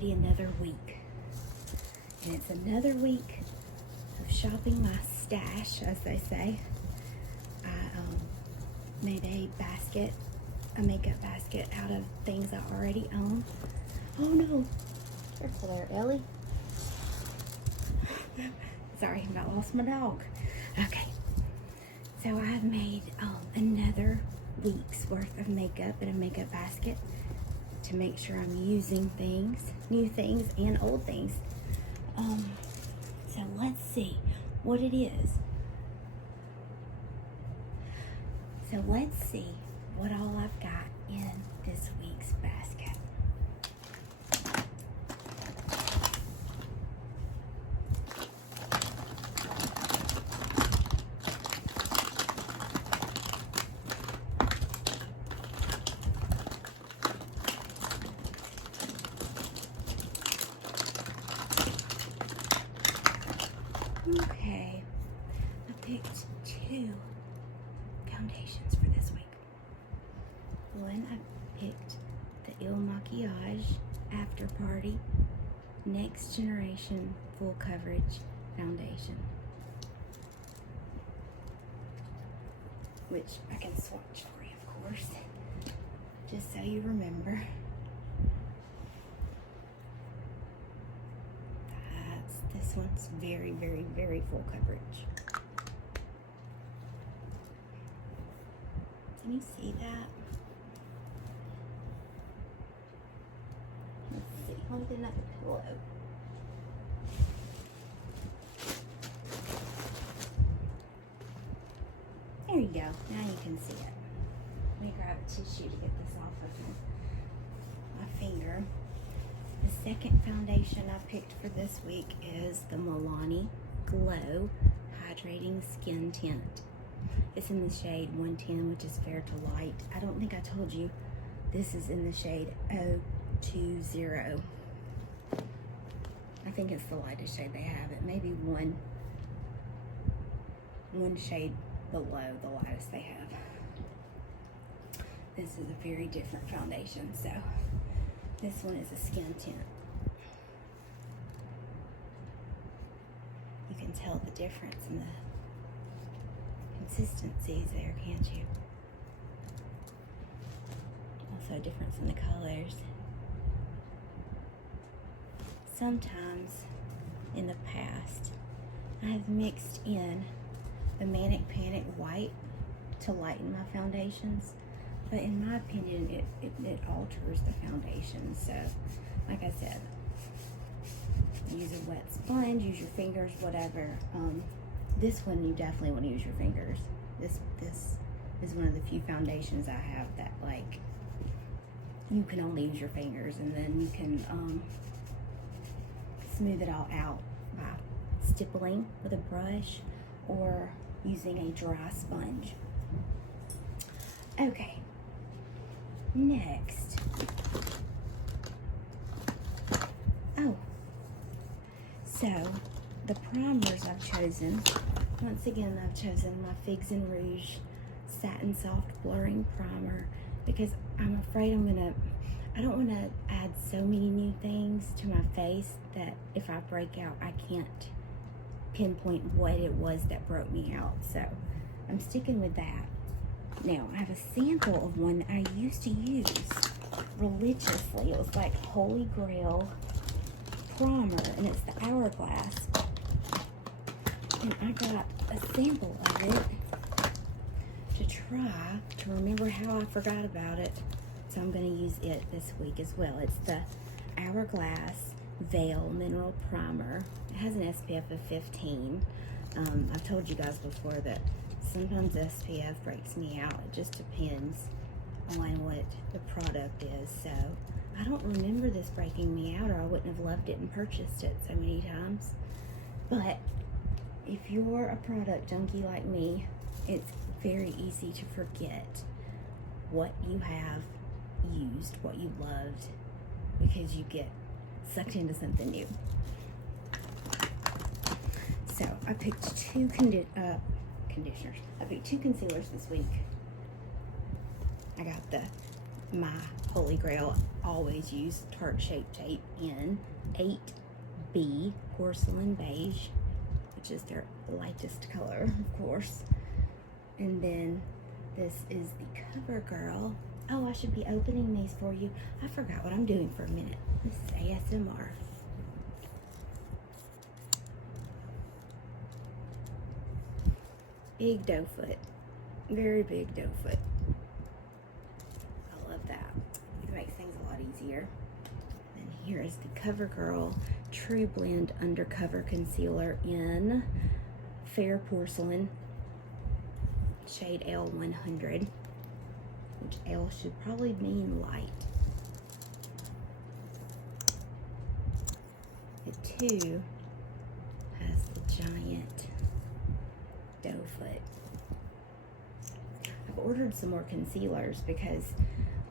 already another week. And it's another week of shopping my stash, as they say. I made a makeup basket out of things I already own. Oh no, careful there, Ellie. Sorry, I lost my dog. Okay, so I have made another week's worth of makeup in a makeup basket to make sure I'm using things, new things and old things. So let's see what it is. So let's see what all I've got in this week's basket. Okay, I picked two foundations for this week. One, I picked the Il Makiage After Party Next Generation Full Coverage Foundation, which I can swatch for you, of course, just so you remember. This one's very, very, very full coverage. Can you see that? Let's see, holding up a pillow. There you go, now you can see it. Let me grab a tissue to get this off of my finger. The second foundation I picked for this week is the Milani Glow Hydrating Skin Tint. It's in the shade 110, which is fair to light. I don't think I told you this is in the shade 020. I think it's the lightest shade they have. It may be one shade below the lightest they have. This is a very different foundation, so this one is a skin tint. You can tell the difference in the consistencies there, can't you? Also a difference in the colors. Sometimes in the past, I have mixed in the Manic Panic White to lighten my foundations. But in my opinion, it alters the foundation. So, like I said, use a wet sponge, use your fingers, whatever. This one you definitely want to use your fingers. This is one of the few foundations I have that, like, you can only use your fingers, and then you can smooth it all out by stippling with a brush or using a dry sponge. Okay. Next, so the primers I've chosen, once again I've chosen my Figs and Rouge Satin Soft Blurring Primer because I'm afraid I don't want to add so many new things to my face that if I break out I can't pinpoint what it was that broke me out, so I'm sticking with that. Now, I have a sample of one I used to use religiously. It was like Holy Grail primer, and it's the Hourglass. And I got a sample of it to try to remember how I forgot about it. So I'm going to use it this week as well. It's the Hourglass Veil Mineral Primer. It has an SPF of 15. I've told you guys before that sometimes SPF breaks me out. It just depends on what the product is. So I don't remember this breaking me out, or I wouldn't have loved it and purchased it so many times. But if you're a product junkie like me, it's very easy to forget what you have used, what you loved, because you get sucked into something new. So I picked two conditioners. I picked two concealers this week. I got the my holy grail, always use Tarte Shape Tape in 8B Porcelain Beige, which is their lightest color, of course. And then this is the Covergirl. Oh, I should be opening these for you. I forgot what I'm doing for a minute. This is ASMR. Big doe foot. Very big doe foot. I love that. It makes things a lot easier. And here is the Covergirl True Blend Undercover Concealer in Fair Porcelain, shade L100, which L should probably mean light. It too has the giant doe foot. I've ordered some more concealers because,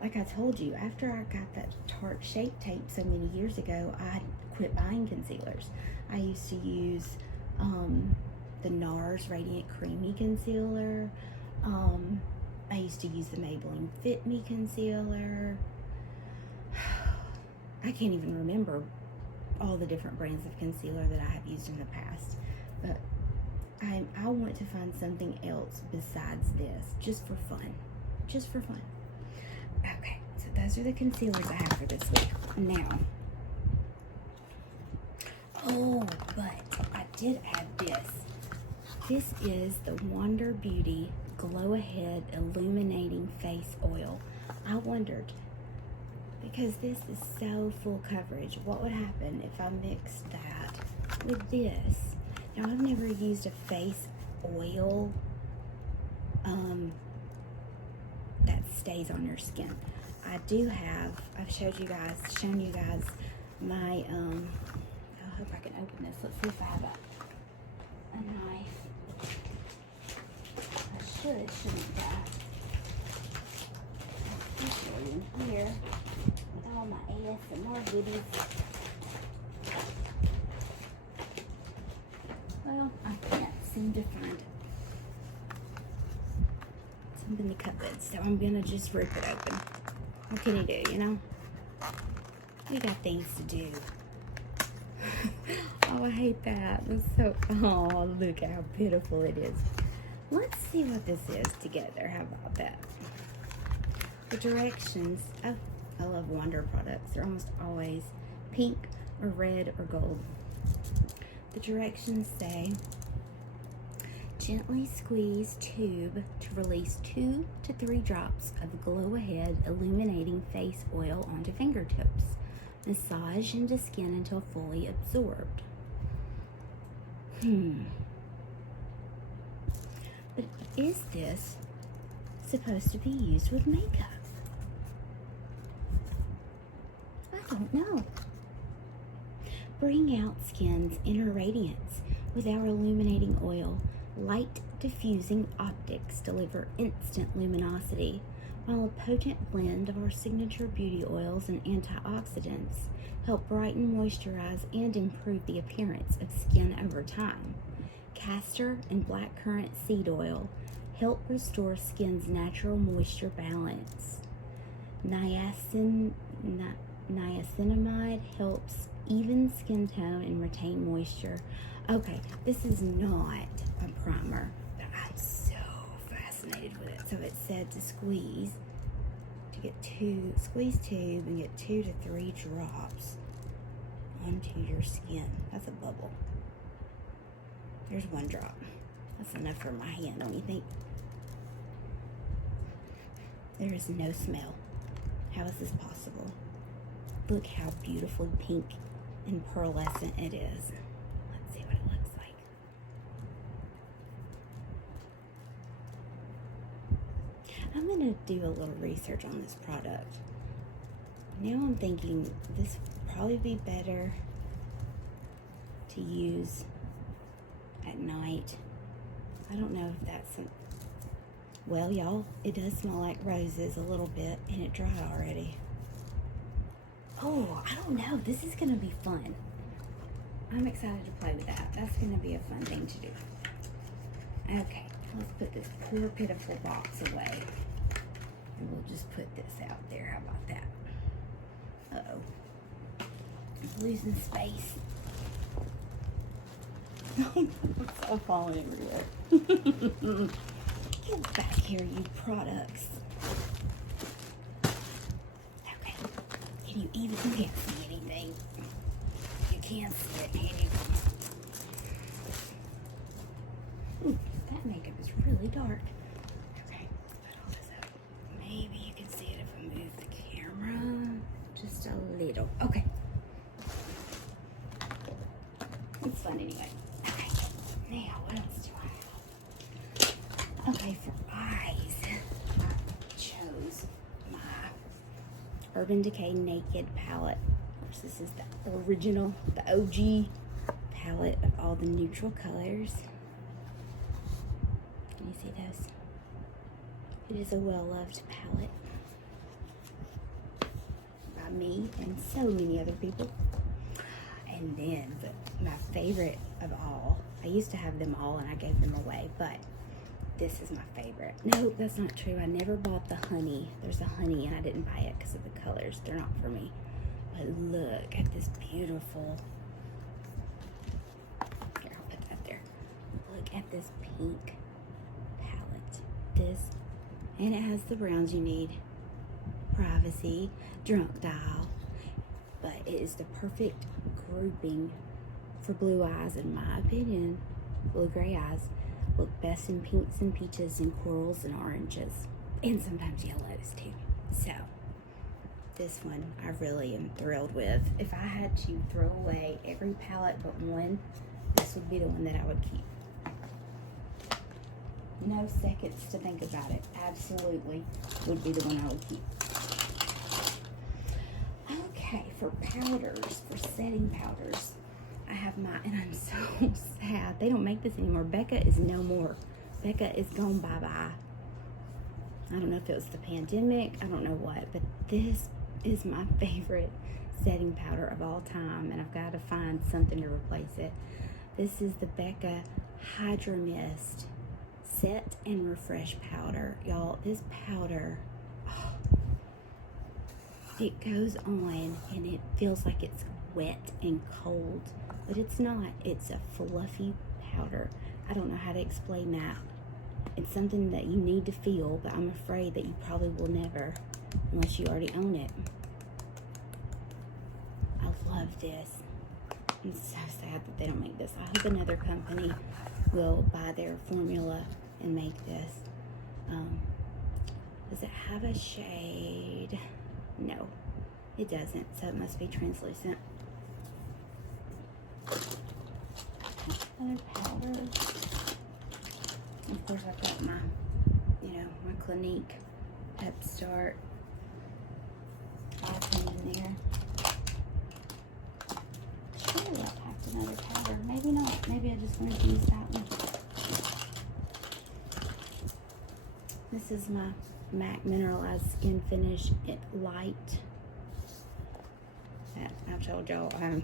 like I told you, after I got that Tarte Shape Tape so many years ago, I quit buying concealers. I used to use the NARS Radiant Creamy Concealer. I used to use the Maybelline Fit Me Concealer. I can't even remember all the different brands of concealer that I have used in the past, but I want to find something else besides this, just for fun. Just for fun. Okay, so those are the concealers I have for this week. Now, oh, but I did add this. This is the Wander Beauty Glow Ahead Illuminating Face Oil. I wondered, because this is so full coverage, what would happen if I mixed that with this? Now, I've never used a face oil that stays on your skin. I do have, I've shown you guys my, I hope I can open this. Let's see if I have a knife. I shouldn't I? Especially in here with all my ASMR goodies. Well, I can't seem to find something in the cupboard, so I'm gonna just rip it open. What can you do, you know? We got things to do. Oh, I hate that. It's so, oh, look how pitiful it is. Let's see what this is together. How about that? The directions. Oh, I love Wander products. They're almost always pink or red or gold. The directions say, gently squeeze tube to release 2 to 3 drops of Glow Ahead Illuminating Face Oil onto fingertips. Massage into skin until fully absorbed. But is this supposed to be used with makeup? I don't know. Bring out skin's inner radiance with our illuminating oil. Light diffusing optics deliver instant luminosity, while a potent blend of our signature beauty oils and antioxidants help brighten, moisturize, and improve the appearance of skin over time. Castor and blackcurrant seed oil help restore skin's natural moisture balance. Niacinamide helps even skin tone and retain moisture. Okay, this is not a primer, but I'm so fascinated with it. So it said to squeeze tube and get 2 to 3 drops onto your skin. That's a bubble. There's 1 drop. That's enough for my hand, don't you think? There is no smell. How is this possible? Look how beautifully pink and pearlescent it is. Let's see what it looks like. I'm going to do a little research on this product. Now I'm thinking this would probably be better to use at night. I don't know if that's some... Well, y'all, it does smell like roses a little bit, and it dried already. Oh, I don't know. This is going to be fun. I'm excited to play with that. That's going to be a fun thing to do. Okay, let's put this poor, pitiful box away. And we'll just put this out there. How about that? Uh-oh. I'm losing space. It's all falling everywhere. Get back here, you products. Okay. Can you even, you can't see anything. You can't see it, can you? Ooh, that makeup is really dark. Okay, put all this up. Maybe you can see it if I move the camera just a little. Okay. It's fun anyway. Okay, now what else do I have? Okay, for eyes, I chose my Urban Decay Naked palette. Of course, this is the original, the OG palette of all the neutral colors. Can you see those? It is a well-loved palette by me and so many other people. And then my favorite of all, I used to have them all and I gave them away, but this is my favorite. No, that's not true. I never bought the honey. There's a honey and I didn't buy it because of the colors. They're not for me. But look at this beautiful, here, I'll put that there. Look at this pink palette. This, and it has the browns you need. Privacy, Drunk Dial, but it is the perfect grouping for blue eyes, in my opinion. Blue-gray eyes look best in pinks and peaches and corals and oranges, and sometimes yellows too. So this one I really am thrilled with. If I had to throw away every palette but one, this would be the one that I would keep. No seconds to think about it. Absolutely would be the one I would keep. Okay, for powders, for setting powders, I have my, and I'm so sad. They don't make this anymore. Becca is no more. Becca is gone bye-bye. I don't know if it was the pandemic. I don't know what, but this is my favorite setting powder of all time, and I've got to find something to replace it. This is the Becca Hydra Mist Set and Refresh Powder. Y'all, this powder, it goes on and it feels like it's wet and cold, but it's not. It's a fluffy powder. I don't know how to explain that. It's something that you need to feel, but I'm afraid that you probably will never unless you already own it. I love this. I'm so sad that they don't make this. I hope another company will buy their formula and make this. Does it have a shade? No, it doesn't, so it must be translucent. Other powder. Of course, I've got my, my Clinique Pep Start icon in there. Surely I packed another powder. Maybe not. Maybe I just wanted to use that one. This is my MAC Mineralized Skin Finish Light. That I've told y'all I'm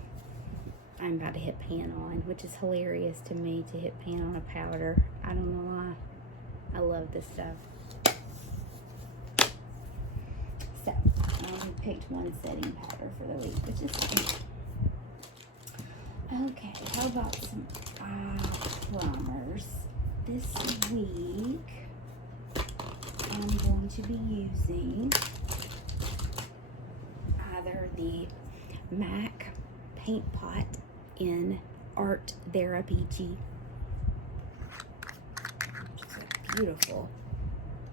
about to hit pan on, which is hilarious to me to hit pan on a powder. I don't know why. I love this stuff. So I only picked one setting powder for the week, which is fine. Okay, how about some eye primers? This week I'm going to be using either the MAC Paint Pot in Art Therapy, which is a beautiful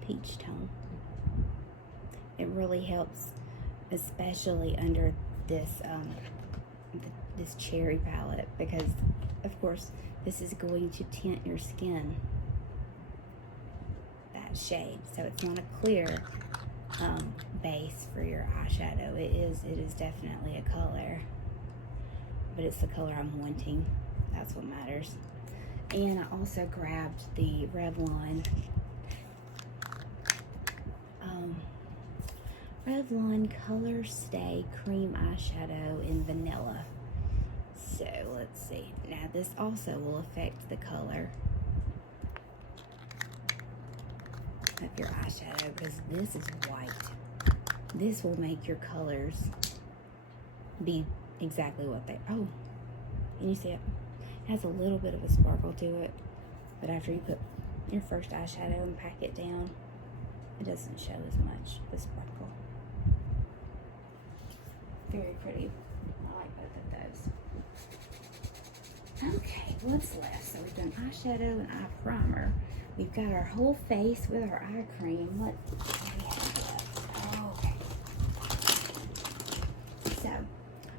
peach tone. It really helps, especially under this this cherry palette, because of course this is going to tint your skin that shade, so it's not a clear base for your eyeshadow. It is definitely a color, but it's the color I'm wanting. That's what matters. And I also grabbed the Revlon Color Stay Cream Eyeshadow in Vanilla. So let's see. Now this also will affect the color up your eyeshadow because this is white. This will make your colors be exactly what they... Oh, can you see it? It has a little bit of a sparkle to it, but after you put your first eyeshadow and pack it down, it doesn't show as much, the sparkle. Very pretty. I like both of those. Okay, what's left? So we've done eyeshadow and eye primer. We've got our whole face with our eye cream. What do we have left? Okay. So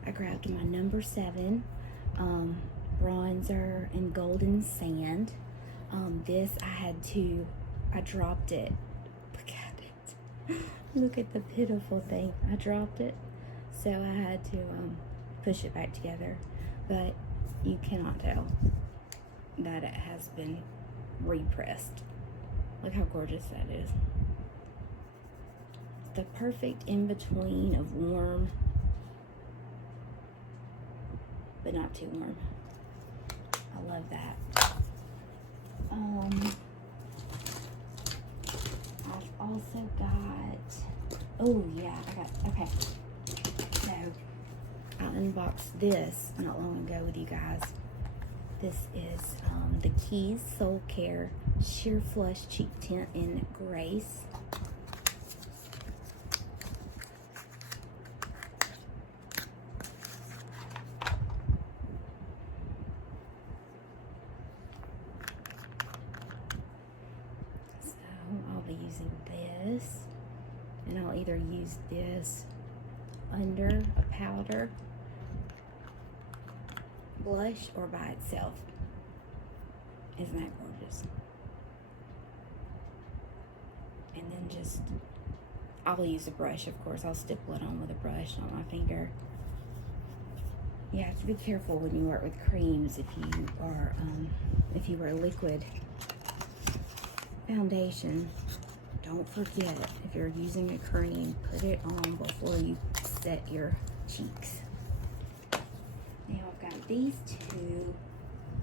I grabbed my number 7 bronzer in Golden Sand. This I dropped it. Look at it. Look at the pitiful thing. I dropped it. So I had to push it back together. But you cannot tell that it has been repressed. Look how gorgeous that is. The perfect in-between of warm, but not too warm. I love that. I've also got, oh yeah, okay. So, I unboxed this not long ago with you guys. This is the Keys Soul Care Sheer Flush Cheek Tint in Grace. Using this, and I'll either use this under a powder blush or by itself. Isn't that gorgeous? And then just, I'll use a brush, of course. I'll stipple it on with a brush, not my finger. You have to be careful when you work with creams if you wear liquid foundation. Don't forget, if you're using a cream, put it on before you set your cheeks. Now I've got these 2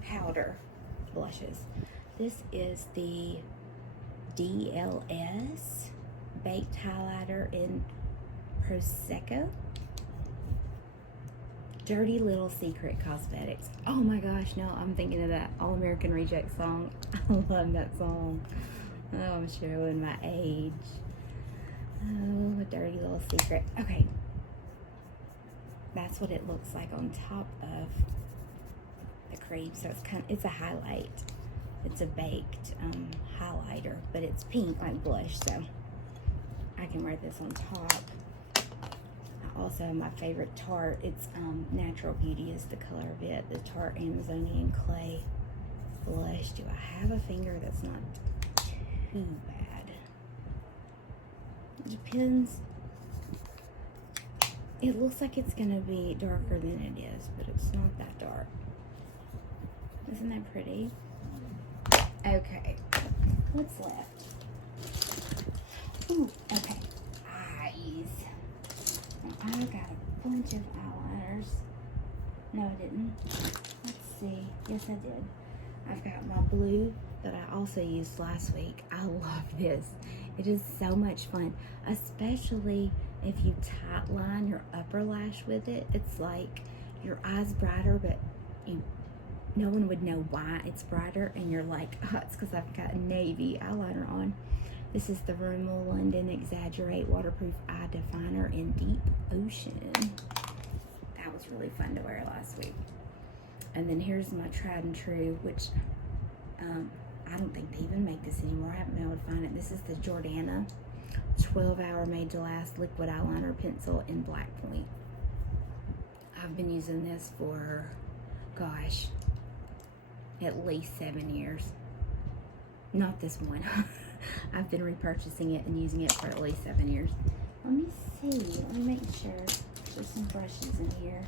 powder blushes. This is the DLS Baked Highlighter in Prosecco. Dirty Little Secret Cosmetics. Oh my gosh, no, I'm thinking of that All American Reject song. I love that song. Oh, I'm showing my age. Oh, a dirty little secret. Okay. That's what it looks like on top of the cream. So it's a highlight. It's a baked highlighter, but it's pink like blush, so I can wear this on top. Also, my favorite Tarte, it's Natural Beauty is the color of it. The Tarte Amazonian Clay blush. Do I have a finger that's not too bad? It depends. It looks like it's gonna be darker than it is, but it's not that dark. Isn't that pretty? Okay, what's left? Ooh, okay, eyes. Now, I got a bunch of eyeliners. No, I didn't. Let's see. Yes, I did. I've got my blue that I also used last week. I love this. It is so much fun, especially if you tight line your upper lash with it. It's like your eye's brighter, but no one would know why it's brighter, and you're like, oh, it's because I've got a navy eyeliner on. This is the Rimmel London Exaggerate Waterproof Eye Definer in Deep Ocean. That was really fun to wear last week. And then here's my tried and true, which I don't think they even make this anymore. I haven't been able to find it. This is the Jordana 12-hour Made to Last Liquid Eyeliner Pencil in Black Point. I've been using this for, gosh, at least 7 years. Not this one. I've been repurchasing it and using it for at least 7 years. Let me see. Let me make sure. There's some brushes in here.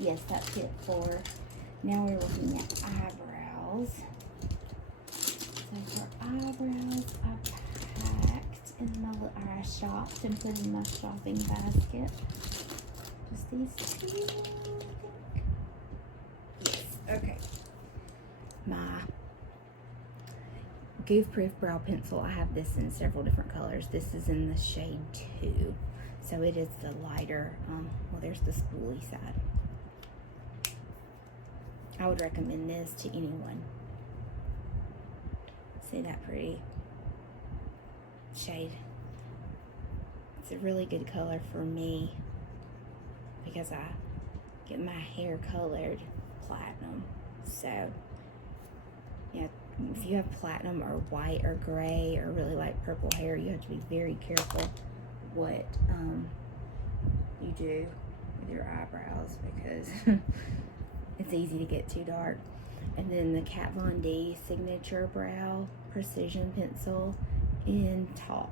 Yes, that's it for. Now we're looking at eyebrows. So for eyebrows, I packed in my, or I shopped and put in my shopping basket. Just these 2, I think. Yes, okay. My Goof Proof Brow Pencil. I have this in several different colors. This is in the shade 2. So it is the lighter, well, there's the spoolie side. I would recommend this to anyone. See that pretty shade? It's a really good color for me because I get my hair colored platinum. So, yeah, if you have platinum or white or gray or really light purple hair, you have to be very careful what you do with your eyebrows because it's easy to get too dark. And then the Kat Von D Signature Brow Precision Pencil in Taupe,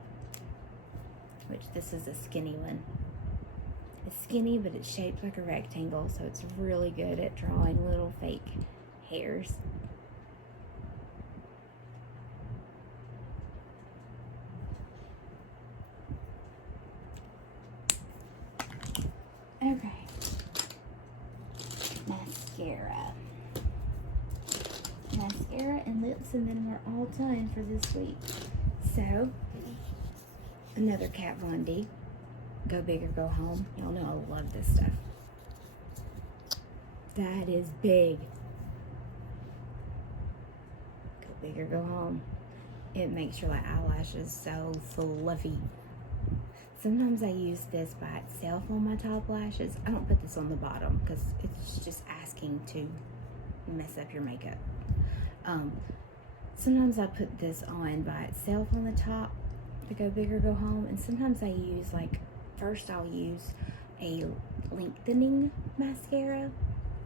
which this is a skinny one. It's skinny, but it's shaped like a rectangle, so it's really good at drawing little fake hairs. Okay. Mascara. Mascara and lips, and then we're all done for this week. So, another Kat Von D. Go Big or Go Home. Y'all know I love this stuff. That is big. Go Big or Go Home. It makes your eyelashes so fluffy. Sometimes I use this by itself on my top lashes. I don't put this on the bottom because it's just asking to mess up your makeup. Sometimes I put this on by itself on the top to Go Big or Go Home, and sometimes I use, like, first I'll use a lengthening mascara,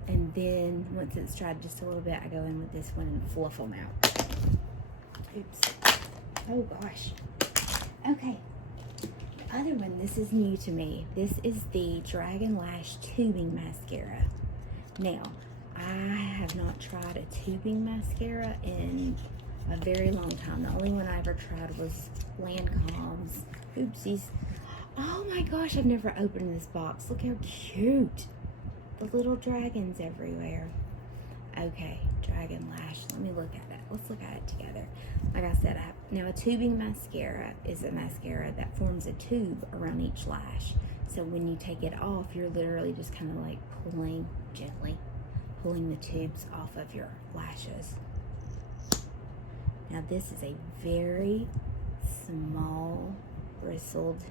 and then once it's dried just a little bit, I go in with this one and fluff them out. Oops. Oh gosh. Okay. The other one, this is new to me. This is the Dragon Lash Tubing Mascara. Now, I have not tried a tubing mascara in a very long time. The only one I ever tried was Lancome's. Oopsies. Oh my gosh, I've never opened this box. Look how cute. The little dragons everywhere. Okay, Dragon Lash. Let me look at it. Let's look at it together. Like I said, now a tubing mascara is a mascara that forms a tube around each lash. So when you take it off, you're literally just kind of like pulling gently, pulling the tubes off of your lashes. Now this is a very small bristled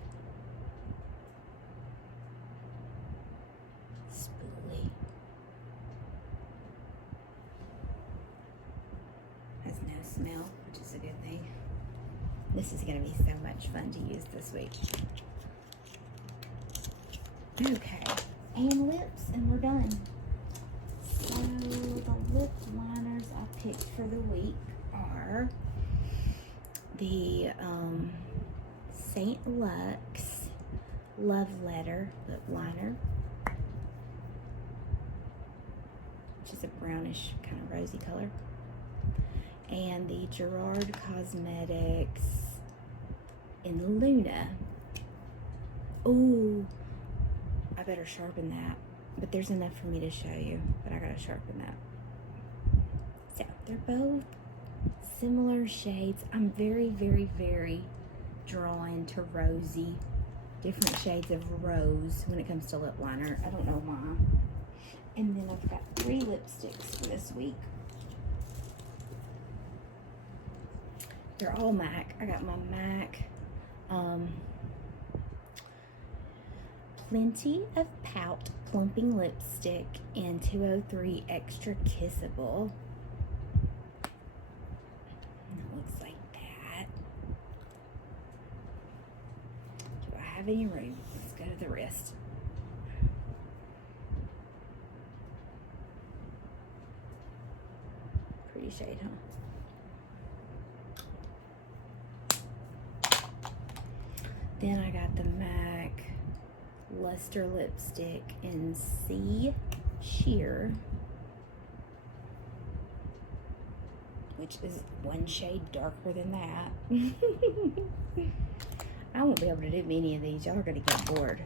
spoolie. Has no smell, which is a good thing. This is going to be so much fun to use this week. Okay, and lips, and we're done. So the lip liners I picked for the week are the St. Lux Love Letter lip liner, which is a brownish kind of rosy color, and the Gerard Cosmetics in Luna. Ooh, I better sharpen that, but there's enough for me to show you, but I gotta sharpen that. So they're both similar shades. I'm very, very, very drawn to rosy, different shades of rose when it comes to lip liner. I don't know why. And then I've got 3 lipsticks for this week. They're all MAC. I got my MAC Plenty of Pout Plumping Lipstick in 203 Extra Kissable. It looks like that. Do I have any room? Let's go to the wrist. Pretty shade, huh? Then I got the MAC Luster Lipstick in Sea Sheer, which is 1 shade darker than that. I won't be able to do many of these. Y'all are going to get bored.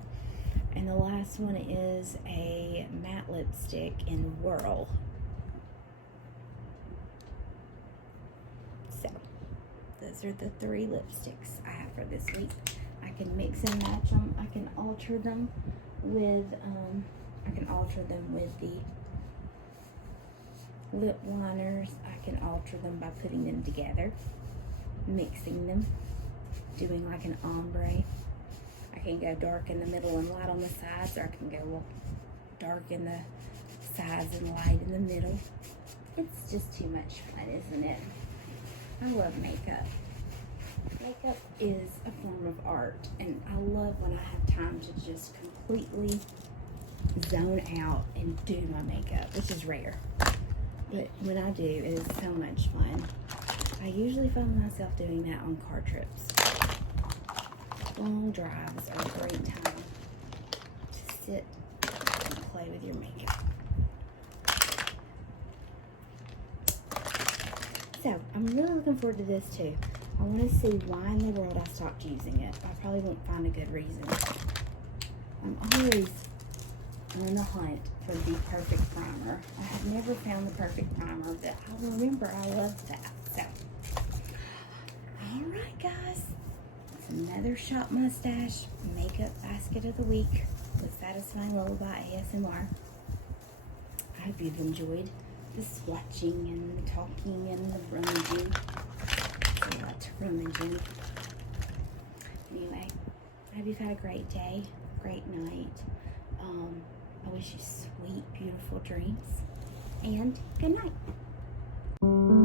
And the last one is a matte lipstick in Whirl. So, those are the 3 lipsticks I have for this week. I can mix and match them. I can alter them with the lip liners. I can alter them by putting them together, mixing them, doing like an ombre. I can go dark in the middle and light on the sides, or I can go dark in the sides and light in the middle. It's just too much fun, isn't it? I love makeup. Makeup is a form of art, and I love when I have time to just completely zone out and do my makeup, which is rare. But when I do, it is so much fun. I usually find myself doing that on car trips. Long drives are a great time to sit and play with your makeup. So, I'm really looking forward to this too. I want to see why in the world I stopped using it. I probably won't find a good reason. I'm always on the hunt for the perfect primer. I have never found the perfect primer, but I remember I loved that. So, alright guys. It's another Shop Mustache makeup basket of the week with Satisfying Lullaby ASMR. I hope you've enjoyed the swatching and the talking and the rummaging. I like to rummaging. Anyway, I hope you've had a great day, great night. I wish you sweet, beautiful dreams, and good night.